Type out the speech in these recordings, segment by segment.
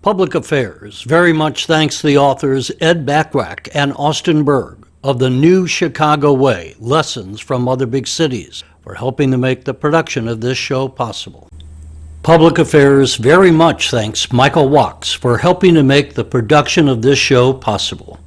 Public Affairs very much thanks the authors Ed Bachrach and Austin Berg of The New Chicago Way, Lessons from Other Big Cities, for helping to make the production of this show possible. Public Affairs very much thanks Michael Wachs for helping to make the production of this show possible.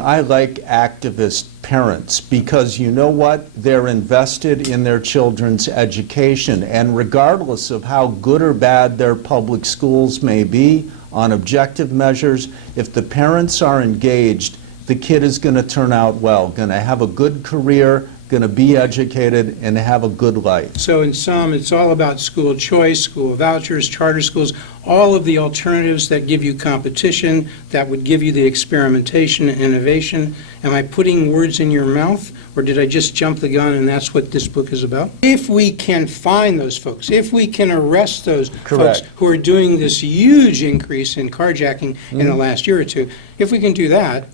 I like activist parents because you know what? They're invested in their children's education, and regardless of how good or bad their public schools may be on objective measures, if the parents are engaged, the kid is going to turn out well, going to have a good career, going to be educated, and have a good life. So in sum, it's all about school choice, school vouchers, charter schools, all of the alternatives that give you competition, that would give you the experimentation and innovation. Am I putting words in your mouth, or did I just jump the gun and that's what this book is about? If we can find those folks, if we can arrest those folks who are doing this huge increase in carjacking in the last year or two, if we can do that,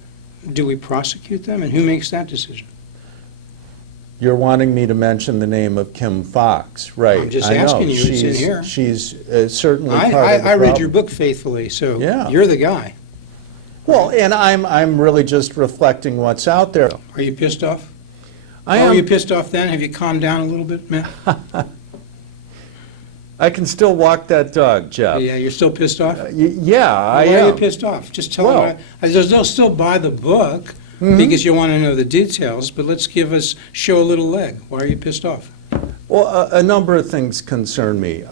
do we prosecute them, and who makes that decision? You're wanting me to mention the name of Kim Fox, right? I'm just asking you, it's in here. She's certainly part of the I read problem. your book faithfully, so Yeah. you're the guy. Well, and I'm really just reflecting what's out there. Are you pissed off? I Were you am. pissed off then? Have you calmed down a little bit, Matt? I can still walk that dog, Jeff. Yeah, you're still pissed off? Yeah, I Why are you am. pissed off? Just tell Well- them. They'll still buy the book because you want to know the details, but let's show a little leg. Why are you pissed off? Well, a number of things concern me.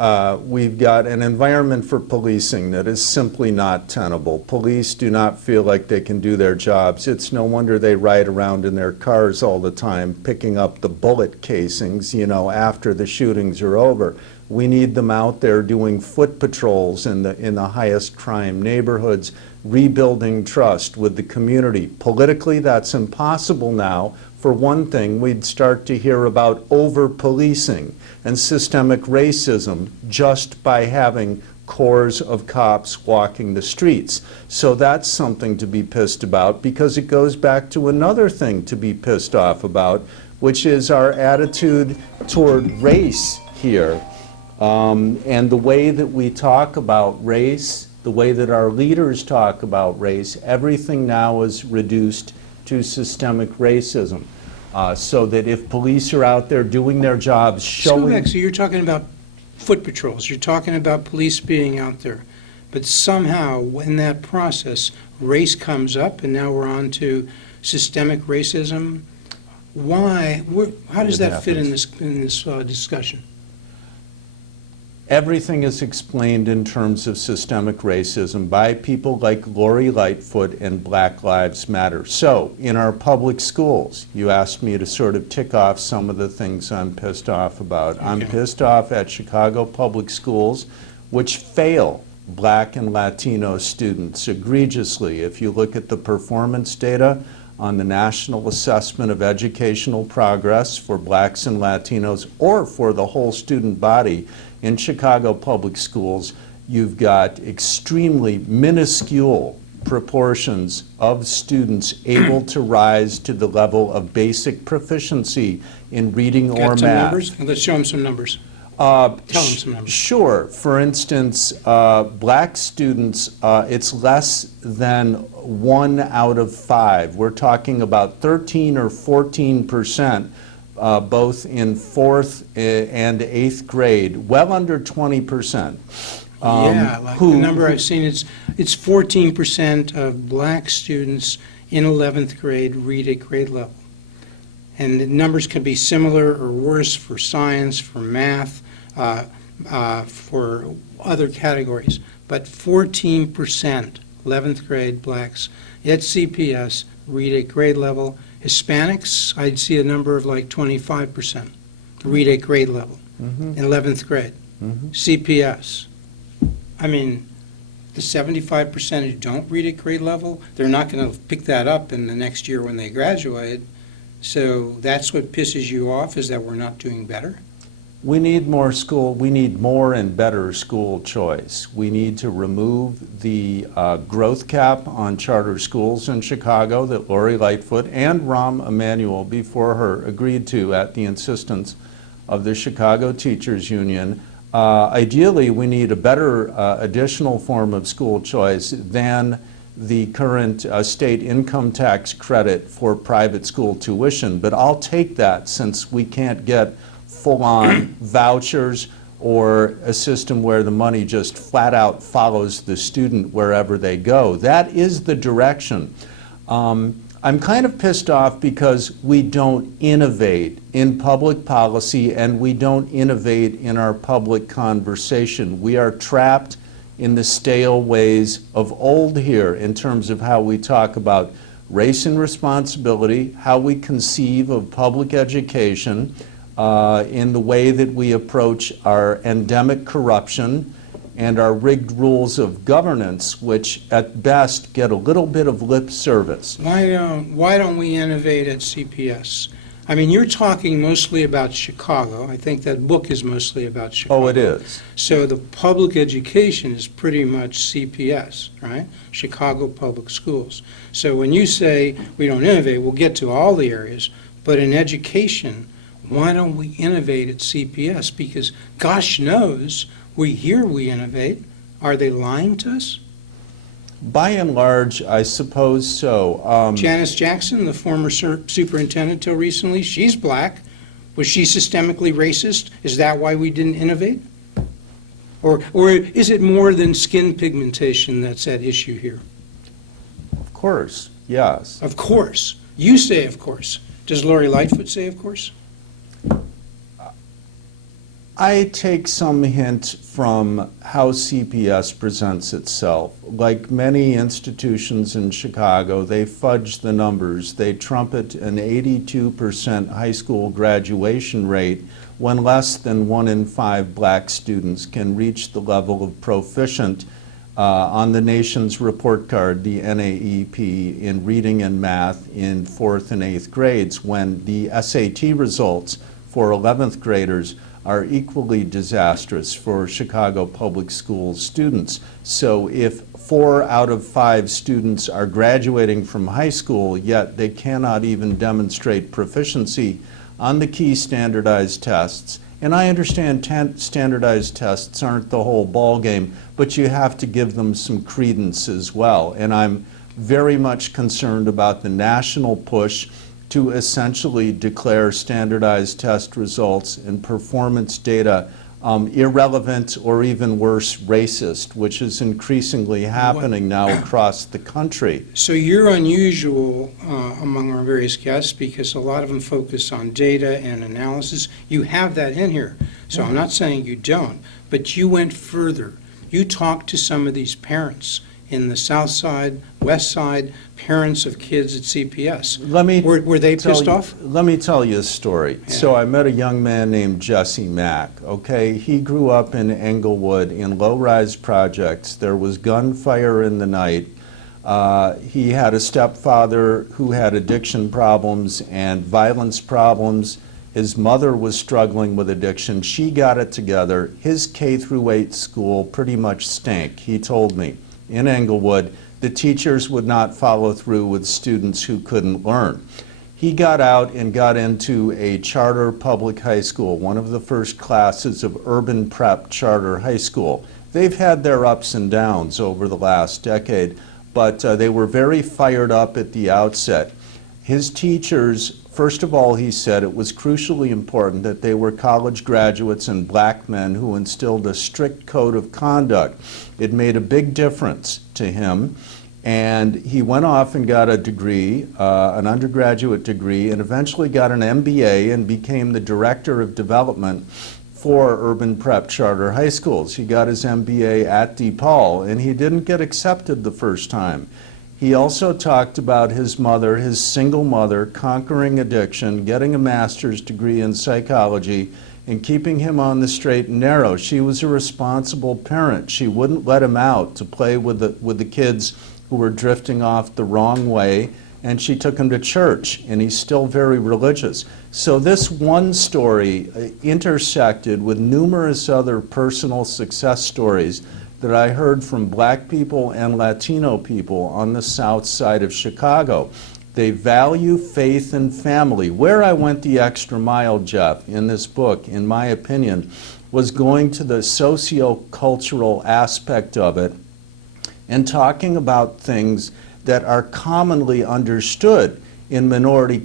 We've got an environment for policing that is simply not tenable. Police do not feel like they can do their jobs. It's no wonder they ride around in their cars all the time, picking up the bullet casings, after the shootings are over. We need them out there doing foot patrols in the highest crime neighborhoods, rebuilding trust with the community. Politically, that's impossible now. For one thing, we'd start to hear about over-policing and systemic racism just by having corps of cops walking the streets. So that's something to be pissed about, because it goes back to another thing to be pissed off about, which is our attitude toward race here. And the way that we talk about race, the way that our leaders talk about race, everything now is reduced to systemic racism. So that if police are out there doing their jobs, showing... So you're talking about foot patrols, you're talking about police being out there, but somehow in that process, race comes up, and now we're on to systemic racism. Why? How does that fit in this discussion? Everything is explained in terms of systemic racism by people like Lori Lightfoot and Black Lives Matter. So, in our public schools, you asked me to sort of tick off some of the things I'm pissed off about. Okay. I'm pissed off at Chicago public schools, which fail Black and Latino students egregiously. If you look at the performance data on the National Assessment of Educational Progress for Blacks and Latinos, or for the whole student body, in Chicago public schools, you've got extremely minuscule proportions of students able to rise to the level of basic proficiency in reading or math. Numbers? Let's show them some numbers. Tell them some numbers. Sure. For instance, Black students, it's less than 1 out of 5. We're talking about 13 or 14%. Both in 4th and 8th grade, well under 20%. The number I've seen, it's 14% of Black students in 11th grade read at grade level. And the numbers can be similar or worse for science, for math, for other categories. But 14%, 11th grade Blacks at CPS read at grade level. Hispanics, I'd see a number of like 25% read at grade level in 11th grade. CPS, I mean, the 75% who don't read at grade level, they're not going to pick that up in the next year when they graduate. So that's what pisses you off, is that we're not doing better? We need more and better school choice. We need to remove the growth cap on charter schools in Chicago that Lori Lightfoot and Rahm Emanuel before her agreed to at the insistence of the Chicago Teachers Union. Ideally, we need a better additional form of school choice than the current state income tax credit for private school tuition, but I'll take that since we can't get full-on vouchers or a system where the money just flat out follows the student wherever they go. That is the direction. I'm kind of pissed off because we don't innovate in public policy and we don't innovate in our public conversation. We are trapped in the stale ways of old here in terms of how we talk about race and responsibility, how we conceive of public education, in the way that we approach our endemic corruption and our rigged rules of governance, which at best get a little bit of lip service. Why don't we innovate at CPS? I mean, you're talking mostly about Chicago. I think that book is mostly about Chicago. Oh, it is. So the public education is pretty much CPS, right? Chicago Public Schools. So when you say we don't innovate, we'll get to all the areas, but in education, why don't we innovate at CPS? Because gosh knows, we hear we innovate. Are they lying to us? By and large, I suppose so. Janice Jackson, the former superintendent till recently, she's black. Was she systemically racist? Is that why we didn't innovate? Or is it more than skin pigmentation that's at issue here? Of course, yes. Of course. You say of course. Does Lori Lightfoot say of course? I take some hint from how CPS presents itself. Like many institutions in Chicago, they fudge the numbers. They trumpet an 82% high school graduation rate when less than 1 in 5 black students can reach the level of proficient on the nation's report card, the NAEP, in reading and math in 4th and 8th grades, when the SAT results for 11th graders are equally disastrous for Chicago public school students. So if 4 out of 5 students are graduating from high school, yet they cannot even demonstrate proficiency on the key standardized tests, and I understand standardized tests aren't the whole ballgame, but you have to give them some credence as well. And I'm very much concerned about the national push to essentially declare standardized test results and performance data irrelevant or even worse, racist, which is increasingly happening now across the country. So you're unusual among our various guests because a lot of them focus on data and analysis. You have that in here, so I'm not saying you don't, but you went further. You talked to some of these parents in the South Side, West Side, parents of kids at CPS. Were they pissed off? Let me tell you a story. Yeah. So I met a young man named Jesse Mack, okay? He grew up in Englewood in low-rise projects. There was gunfire in the night. He had a stepfather who had addiction problems and violence problems. His mother was struggling with addiction. She got it together. His K-8 school pretty much stank, he told me. In Englewood, the teachers would not follow through with students who couldn't learn. He got out and got into a charter public high school, one of the first classes of urban prep charter high school. They've had their ups and downs over the last decade, but they were very fired up at the outset. His teachers, first of all, he said it was crucially important that they were college graduates and black men who instilled a strict code of conduct. It made a big difference to him, and he went off and got a degree, an undergraduate degree, and eventually got an MBA and became the director of development for urban prep charter high schools. He got his MBA at DePaul, and he didn't get accepted the first time. He also talked about his mother, his single mother, conquering addiction, getting a master's degree in psychology, and keeping him on the straight and narrow. She was a responsible parent. She wouldn't let him out to play with the kids who were drifting off the wrong way. and she took him to church, and he's still very religious. So this one story intersected with numerous other personal success stories that I heard from black people and Latino people on the south side of Chicago. They value faith and family. Where I went the extra mile, Jeff, in this book, in my opinion, was going to the socio-cultural aspect of it and talking about things that are commonly understood in minority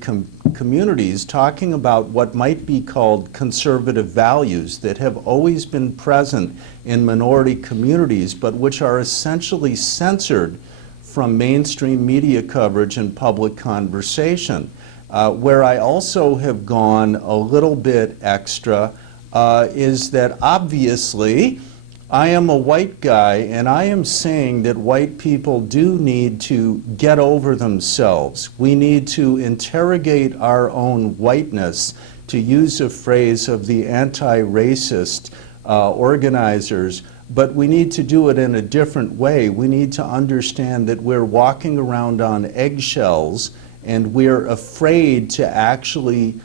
communities, talking about what might be called conservative values that have always been present in minority communities, but which are essentially censored from mainstream media coverage and public conversation. Where I also have gone a little bit extra is that obviously I am a white guy, and I am saying that white people do need to get over themselves. We need to interrogate our own whiteness, to use a phrase of the anti-racist organizers, but we need to do it in a different way. We need to understand that we're walking around on eggshells, and we're afraid to actually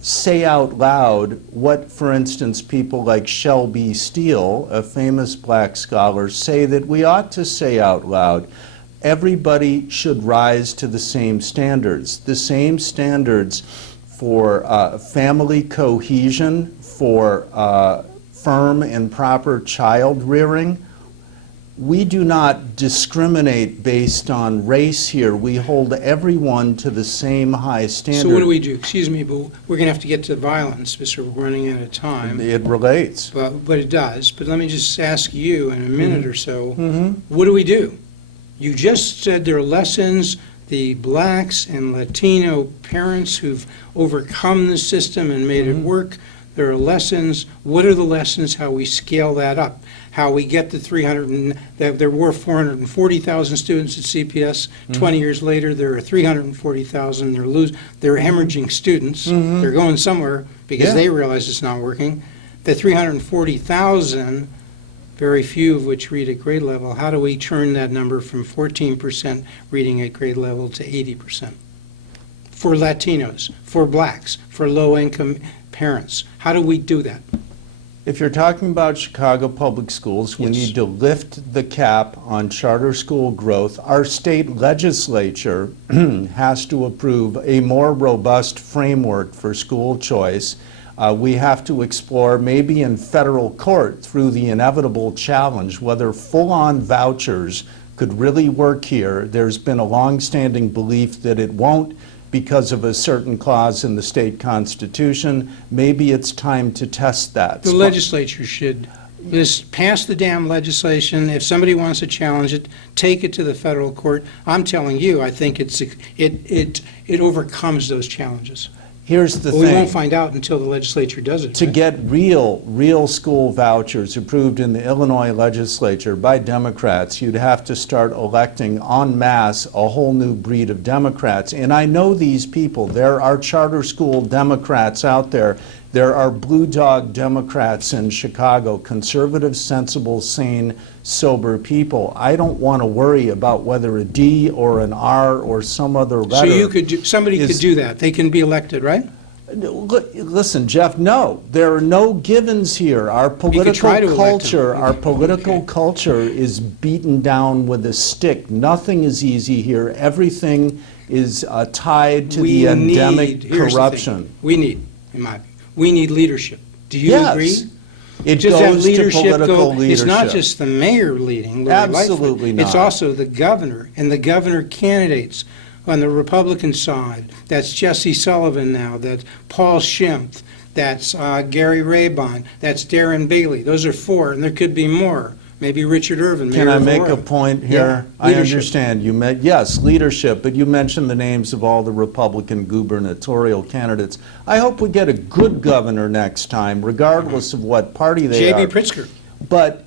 say out loud what, for instance, people like Shelby Steele, a famous black scholar, say that we ought to say out loud. Everybody should rise to the same standards for family cohesion, for firm and proper child rearing. We do not discriminate based on race here. We hold everyone to the same high standard. So what do we do? Excuse me, but we're going to have to get to violence because we're running out of time. It relates. But it does. But let me just ask you in a minute or so, what do we do? You just said there are lessons, the blacks and Latino parents who've overcome the system and made it work. There are lessons. What are the lessons, how we scale that up? How we get the there were 440,000 students at CPS. 20 years later, there are 340,000. They're hemorrhaging students. They're going somewhere because they realize it's not working. The 340,000, very few of which read at grade level. How do we turn that number from 14% reading at grade level to 80%? For Latinos, for blacks, for low-income parents. How do we do that? If you're talking about Chicago public schools, we need to lift the cap on charter school growth. Our state legislature has to approve a more robust framework for school choice. We have to explore, maybe in federal court, through the inevitable challenge, whether full-on vouchers could really work here. There's been a long-standing belief that it won't, because of a certain clause in the state constitution. Maybe it's time to test that. The legislature should just pass the damn legislation. If somebody wants to challenge it, take it to the federal court. I'm telling you, I think it overcomes those challenges. Here's the thing. We won't find out until the legislature does it. To get real school vouchers approved in the Illinois legislature by Democrats, you'd have to start electing en masse a whole new breed of Democrats. And I know these people. There are charter school Democrats out there. There are blue dog Democrats in Chicago, conservative, sensible, sane, sober people. I don't want to worry about whether a D or an R or some other letter. So somebody could do that. They can be elected, right? Listen, Jeff, no. There are no givens here. Our political culture is beaten down with a stick. Nothing is easy here. Everything is tied to the endemic corruption. We need leadership. Do you agree? It goes to political leadership. It's not just the mayor leading. Absolutely not. It's also the governor and the governor candidates on the Republican side. That's Jesse Sullivan now. That's Paul Schimpf. That's Gary Rabine. That's Darren Bailey. Those are four, and there could be more. Maybe Richard Irvin. Can I make a point here? Yeah. I understand. Yes, leadership, but you mentioned the names of all the Republican gubernatorial candidates. I hope we get a good governor next time, regardless of what party they are. J.B. Pritzker. But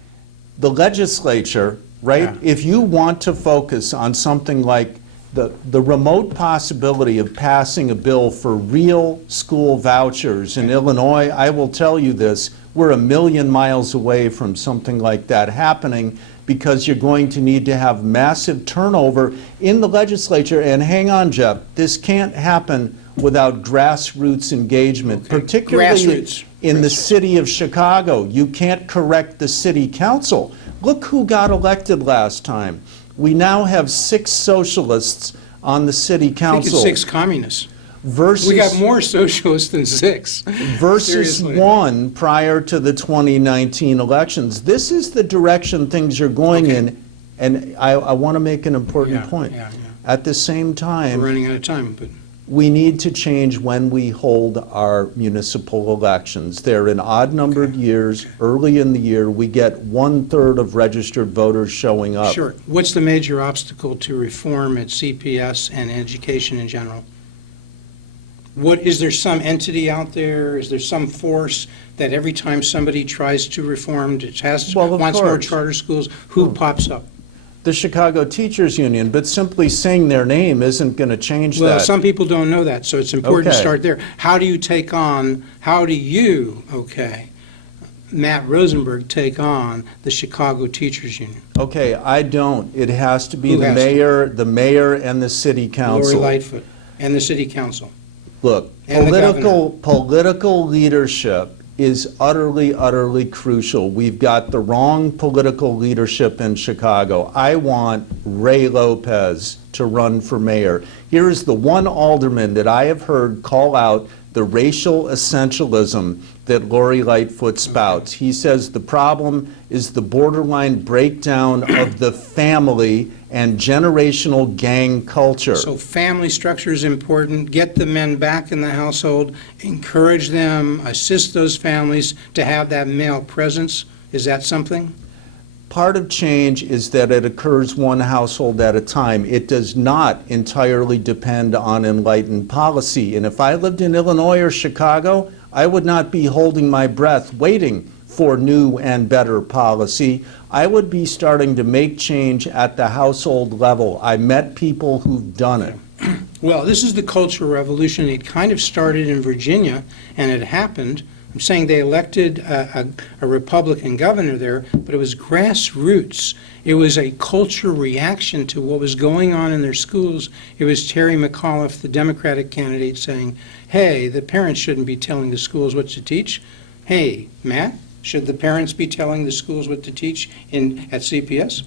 the legislature, right? Yeah. If you want to focus on something like the remote possibility of passing a bill for real school vouchers in Illinois, I will tell you this, we're a million miles away from something like that happening because you're going to need to have massive turnover in the legislature. And hang on, Jeff, this can't happen without grassroots engagement, particularly in the city of Chicago. You can't correct the city council. Look who got elected last time. We now have 6 socialists on the city council. I think it's 6 communists. Versus, we got more socialists than 6. Versus Seriously. 1 prior to the 2019 elections. This is the direction things are going in, and I want to make an important point. At the same time, we're running out of time, but we need to change when we hold our municipal elections. They're in odd-numbered years. Early in the year, we get 1/3 of registered voters showing up. Sure. What's the major obstacle to reform at CPS and education in general? Is there some entity out there? Is there some force that every time somebody tries to reform, wants more charter schools, who pops up? The Chicago Teachers Union, but simply saying their name isn't going to change that. Well, some people don't know that, so it's important to start there. How do you, Matt Rosenberg, take on the Chicago Teachers Union? Okay, I don't. It has to be the mayor and the city council. Lori Lightfoot and the city council. Look, political leadership is utterly, utterly crucial. We've got the wrong political leadership in Chicago. I want Ray Lopez to run for mayor. Here is the one alderman that I have heard call out the racial essentialism that Lori Lightfoot spouts. He says the problem is the borderline breakdown of the family and generational gang culture. So family structure is important. Get the men back in the household, encourage them, assist those families to have that male presence. Is that something? Part of change is that it occurs one household at a time. It does not entirely depend on enlightened policy. And if I lived in Illinois or Chicago, I would not be holding my breath waiting for new and better policy. I would be starting to make change at the household level. I met people who've done it. Well, this is the cultural revolution. It kind of started in Virginia, and it happened. I'm saying they elected a Republican governor there, but it was grassroots. It was a cultural reaction to what was going on in their schools. It was Terry McAuliffe, the Democratic candidate, saying, hey, the parents shouldn't be telling the schools what to teach. Hey, Matt, should the parents be telling the schools what to teach at CPS?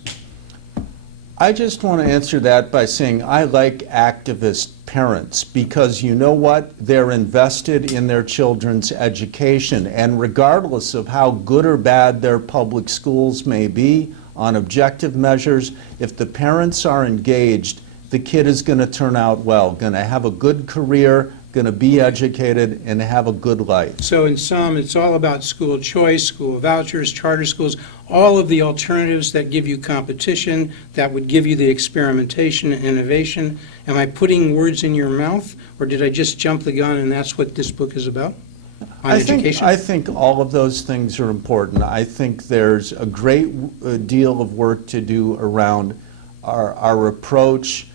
I just want to answer that by saying I like activist parents because you know what? They're invested in their children's education, and regardless of how good or bad their public schools may be on objective measures, if the parents are engaged, the kid is going to turn out well, going to have a good career, going to be educated, and have a good life. So in sum, it's all about school choice, school vouchers, charter schools, all of the alternatives that give you competition, that would give you the experimentation and innovation. Am I putting words in your mouth, or did I just jump the gun and that's what this book is about? I think all of those things are important. I think there's a great deal of work to do around our approach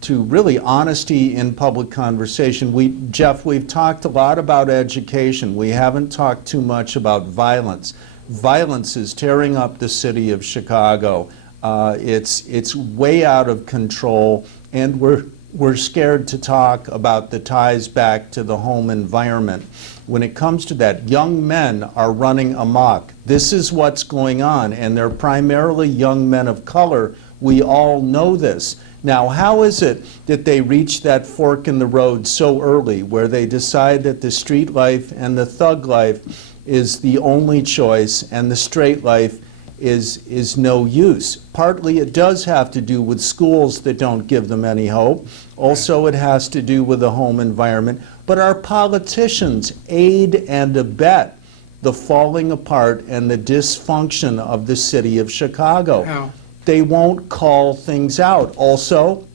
to really honesty in public conversation. Jeff, we've talked a lot about education. We haven't talked too much about violence. Violence is tearing up the city of Chicago. It's way out of control, and we're scared to talk about the ties back to the home environment. When it comes to that, young men are running amok. This is what's going on, and they're primarily young men of color. We all know this. Now, how is it that they reach that fork in the road so early where they decide that the street life and the thug life is the only choice and the straight life is no use? Partly it does have to do with schools that don't give them any hope. Also, it has to do with the home environment. But our politicians aid and abet the falling apart and the dysfunction of the city of Chicago. How? They won't call things out. Also,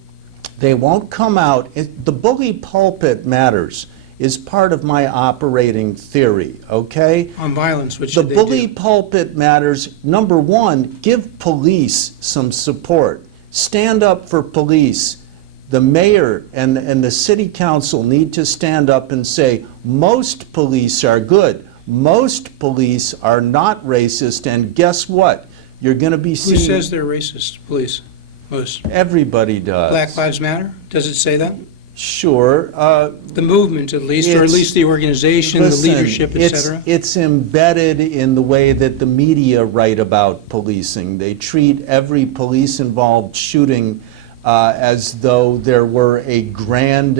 they won't come out. The bully pulpit matters is part of my operating theory, okay? On violence, which the bully pulpit matters. Number one, give police some support. Stand up for police. The mayor and the city council need to stand up and say, most police are good. Most police are not racist, and guess what? You're going to be Who seeing... says they're racist, police? Most. Everybody does. Black Lives Matter? Does it say that? Sure. The movement, at least, or at least the organization, Listen, the leadership, et cetera? It's embedded in the way that the media write about policing. They treat every police-involved shooting as though there were a grand,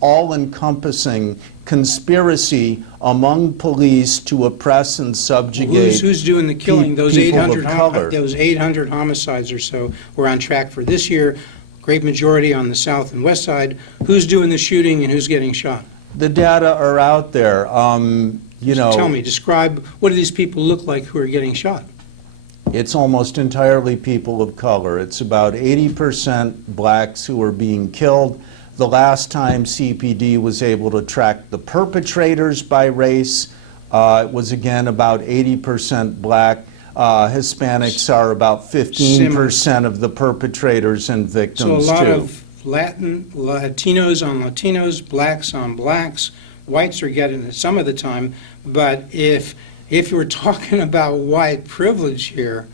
all-encompassing conspiracy among police to oppress and subjugate. Who's doing the killing? Those people of 800, color. those 800 homicides or so were on track for this year. Great majority on the south and west side. Who's doing the shooting and who's getting shot? The data are out there. Tell me, describe, what do these people look like who are getting shot? It's almost entirely people of color. It's about 80% blacks who are being killed. The last time CPD was able to track the perpetrators by race, it was again about 80% black. Hispanics are about 15% of the perpetrators and victims, so a lot too. of Latinos on Latinos, blacks on blacks, whites are getting it some of the time, but if you're talking about white privilege here,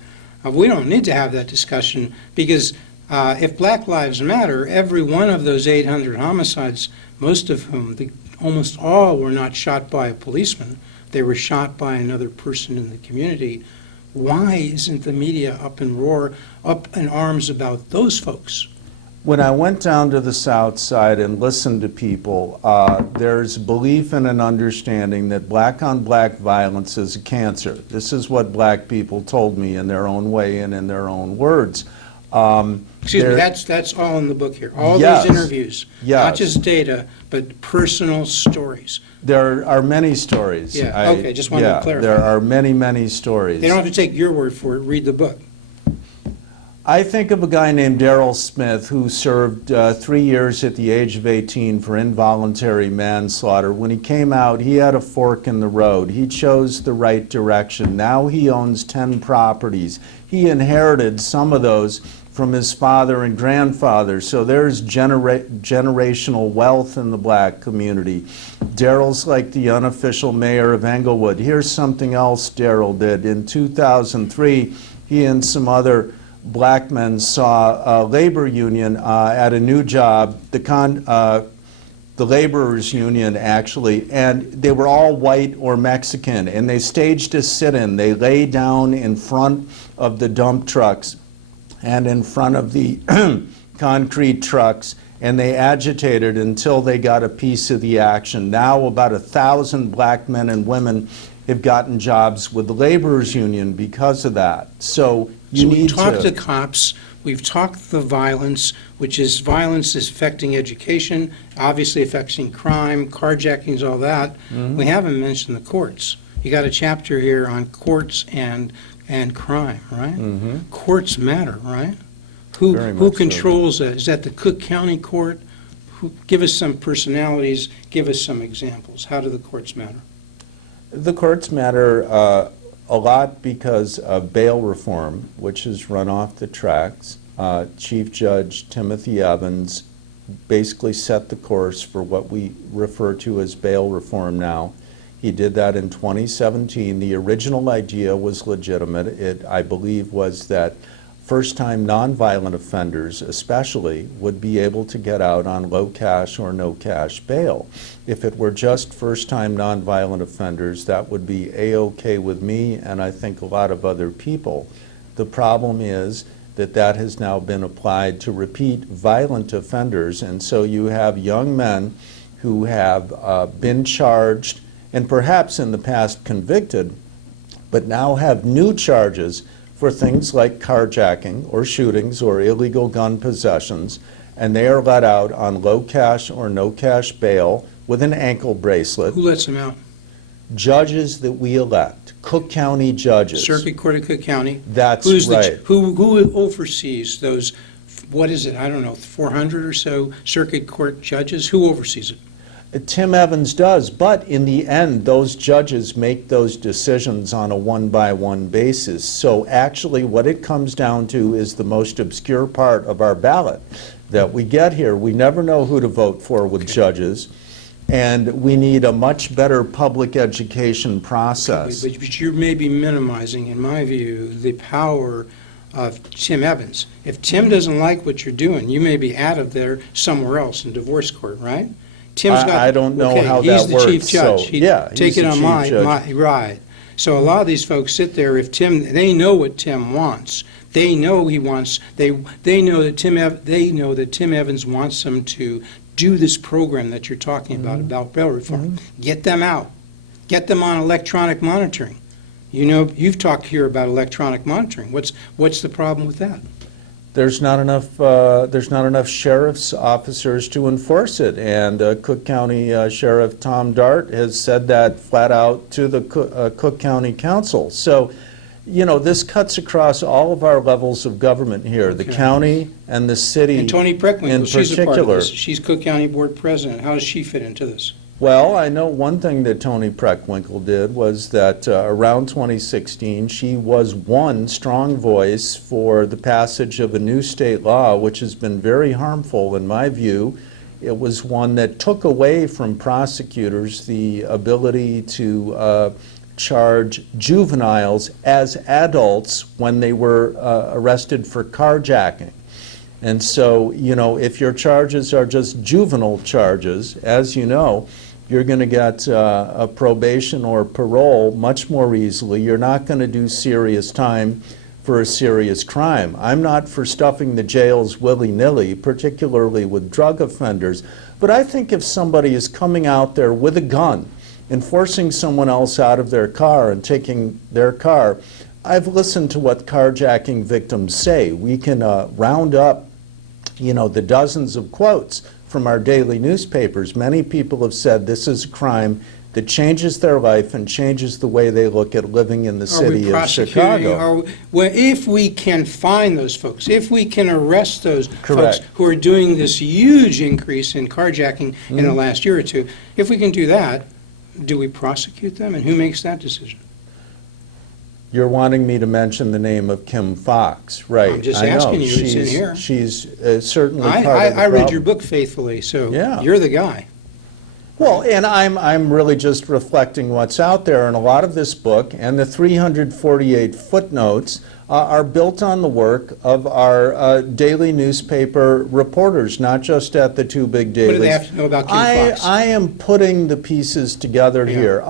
we don't need to have that discussion, because if Black Lives Matter, every one of those 800 homicides, most of whom, almost all, were not shot by a policeman, they were shot by another person in the community. Why isn't the media up in arms about those folks? When I went down to the South Side and listened to people, there's belief and an understanding that black-on-black violence is a cancer. This is what black people told me in their own way and in their own words. Excuse me, that's all in the book here. All Yes. those interviews, Yes. not just data, but personal stories. There are many stories. Yeah, okay, just wanted to clarify. There are many, many stories. They don't have to take your word for it, read the book. I think of a guy named Daryl Smith who served 3 years at the age of 18 for involuntary manslaughter. When he came out, he had a fork in the road. He chose the right direction. Now he owns 10 properties. He inherited some of those from his father and grandfather. So there's generational wealth in the black community. Daryl's like the unofficial mayor of Englewood. Here's something else Daryl did. In 2003, he and some other black men saw a labor union at a new job, the laborers union actually, and they were all white or Mexican, and they staged a sit-in. They lay down in front of the dump trucks and in front of the concrete trucks, and they agitated until they got a piece of the action. Now about 1,000 black men and women have gotten jobs with the laborers union because of that. So we've talked to cops, we've talked the violence, which is violence is affecting education, obviously affecting crime, carjackings, all that. Mm-hmm. We haven't mentioned the courts. You got a chapter here on courts and crime, right? Mm-hmm. Courts matter, right? Who controls that? Is that the Cook County Court? Give us some personalities, give us some examples. How do the courts matter? The courts matter a lot because of bail reform, which has run off the tracks. Chief Judge Timothy Evans basically set the course for what we refer to as bail reform now. He did that in 2017. The original idea was legitimate. It, I believe, was that first-time nonviolent offenders especially would be able to get out on low cash or no cash bail. If it were just first-time nonviolent offenders, that would be A-OK with me and I think a lot of other people. The problem is that that has now been applied to repeat violent offenders, and so you have young men who have been charged and perhaps in the past convicted, but now have new charges for things like carjacking or shootings or illegal gun possessions, and they are let out on low cash or no cash bail with an ankle bracelet. Who lets them out? Judges that we elect, Cook County judges. Circuit Court of Cook County? That's right. Who oversees those, what is it, I don't know, 400 or so circuit court judges? Who oversees it? Tim Evans does, but in the end, those judges make those decisions on a one-by-one basis. So actually what it comes down to is the most obscure part of our ballot that we get here. We never know who to vote for with judges. And we need a much better public education process. But you're maybe minimizing, in my view, the power of Tim Evans. If Tim doesn't like what you're doing, you may be out of there somewhere else in divorce court, right? Tim's got. I don't know okay, how that works. He's the chief judge. So, yeah, take he's it the on chief my judge. right. So a lot of these folks sit there. If Tim, they know what Tim wants. They know he wants. They know that Tim Evans wants them to do this program that you're talking about bail reform. Get them out. Get them on electronic monitoring. You know, you've talked here about electronic monitoring. What's the problem with that? There's not enough sheriff's officers to enforce it, and Cook County Sheriff Tom Dart has said that flat out to the Cook County Council. So, you know, this cuts across all of our levels of government here, the county and the city And Toni Preckwinkle, in she's a part of particular. this. She's Cook County Board President. How does she fit into this? Well, I know one thing that Toni Preckwinkle did was that around 2016, she was one strong voice for the passage of a new state law, which has been very harmful in my view. It was one that took away from prosecutors the ability to charge juveniles as adults when they were arrested for carjacking. And so, you know, if your charges are just juvenile charges, as you know, you're going to get a probation or parole much more easily. You're not going to do serious time for a serious crime. I'm not for stuffing the jails willy-nilly, particularly with drug offenders. But I think if somebody is coming out there with a gun and forcing someone else out of their car and taking their car, I've listened to what carjacking victims say. We can round up, you know, the dozens of quotes from our daily newspapers. Many people have said this is a crime that changes their life and changes the way they look at living in the city of Chicago. Well, if we can find those folks, if we can arrest those Correct. folks who are doing this huge increase in carjacking in the last year or two, if we can do that, do we prosecute them? And who makes that decision? You're wanting me to mention the name of Kim Fox, right? I'm just I know. asking you, it's in here. She's certainly part of the I read problem. your book faithfully, so Yeah. you're the guy. Well, and I'm really just reflecting what's out there, and a lot of this book and the 348 footnotes are built on the work of our daily newspaper reporters, not just at the two big dailies. What do they have to know about Kim Fox? I am putting the pieces together here.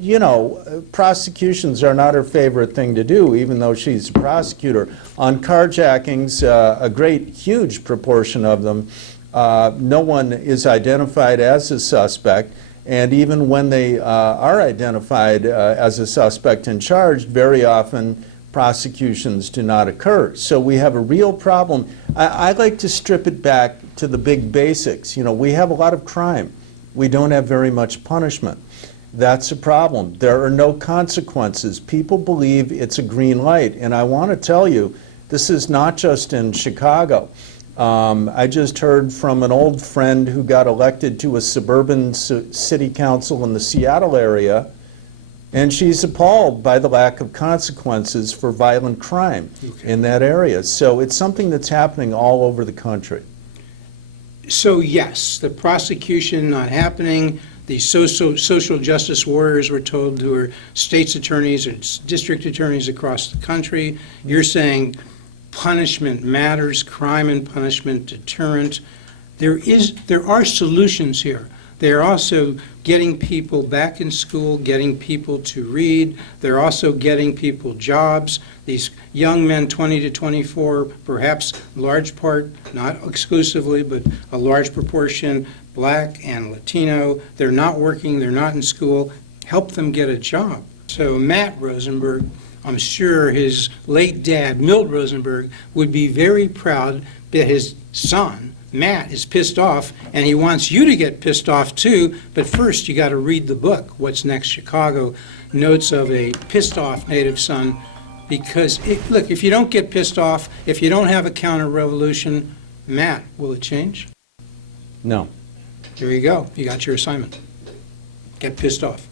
You know, prosecutions are not her favorite thing to do, even though she's a prosecutor. On carjackings, a great, huge proportion of them, no one is identified as a suspect, and even when they are identified as a suspect and charged, very often prosecutions do not occur. So we have a real problem. I like to strip it back to the big basics. You know, we have a lot of crime. We don't have very much punishment. That's a problem. There are no consequences. People believe it's a green light, and I want to tell you, this is not just in Chicago. I just heard from an old friend who got elected to a suburban city council in the Seattle area, and she's appalled by the lack of consequences for violent crime in that area. So it's something that's happening all over the country. So yes, the prosecution not happening, the social justice warriors we're told who are state's attorneys or district attorneys across the country, you're saying punishment matters, crime and punishment, deterrent. There are solutions here. They're also getting people back in school, getting people to read. They're also getting people jobs. These young men, 20 to 24, perhaps large part, not exclusively, but a large proportion, Black and Latino. They're not working, they're not in school. Help them get a job. So Matt Rosenberg, I'm sure his late dad, Milt Rosenberg, would be very proud that his son, Matt, is pissed off, and he wants you to get pissed off too, but first you got to read the book, What's Next Chicago, Notes of a Pissed Off Native Son, because, look, if you don't get pissed off, if you don't have a counter-revolution, Matt, will it change? No. There you go. You got your assignment. Get pissed off.